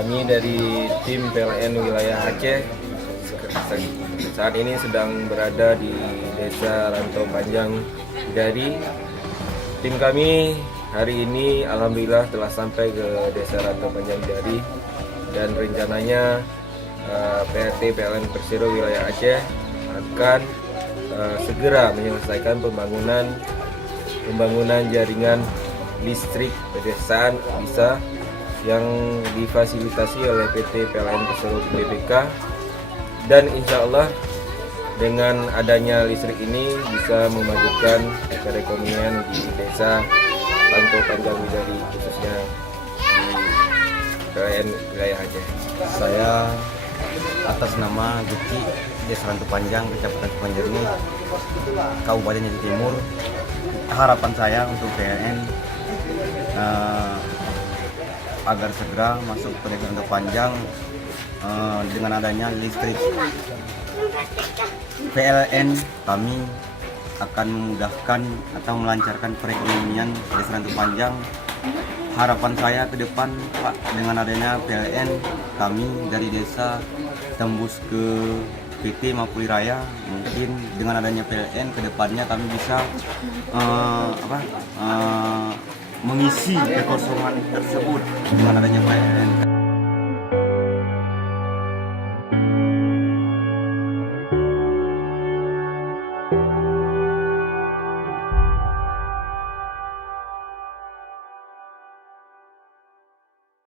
Kami dari tim PLN wilayah Aceh saat ini sedang berada di Desa Rantau Panjang Bidari. Tim kami hari ini alhamdulillah telah sampai ke Desa Rantau Panjang Bidari dan rencananya PT PLN Persero wilayah Aceh akan segera menyelesaikan pembangunan jaringan listrik pedesaan bisa yang difasilitasi oleh PT PLN Persero BPK, dan insya Allah dengan adanya listrik ini bisa memajukan perekonomian di Desa Rantau Panjang Bidari khususnya di PLN wilayah Aceh. Saya atas nama Guci Desa Rantau Panjang, Kecamatan Panjernih, Kabupaten Aceh Timur, harapan saya untuk PLN agar segera masuk ke Desa Rantau Panjang dengan adanya listrik. PLN kami akan memudahkan atau melancarkan perekonomian Desa Rantau Panjang. Harapan saya ke depan, Pak, dengan adanya PLN kami dari desa tembus ke PT Mapui Raya, mungkin dengan adanya PLN ke depannya kami bisa mengisi kekosongan tersebut dengan adanya PLN.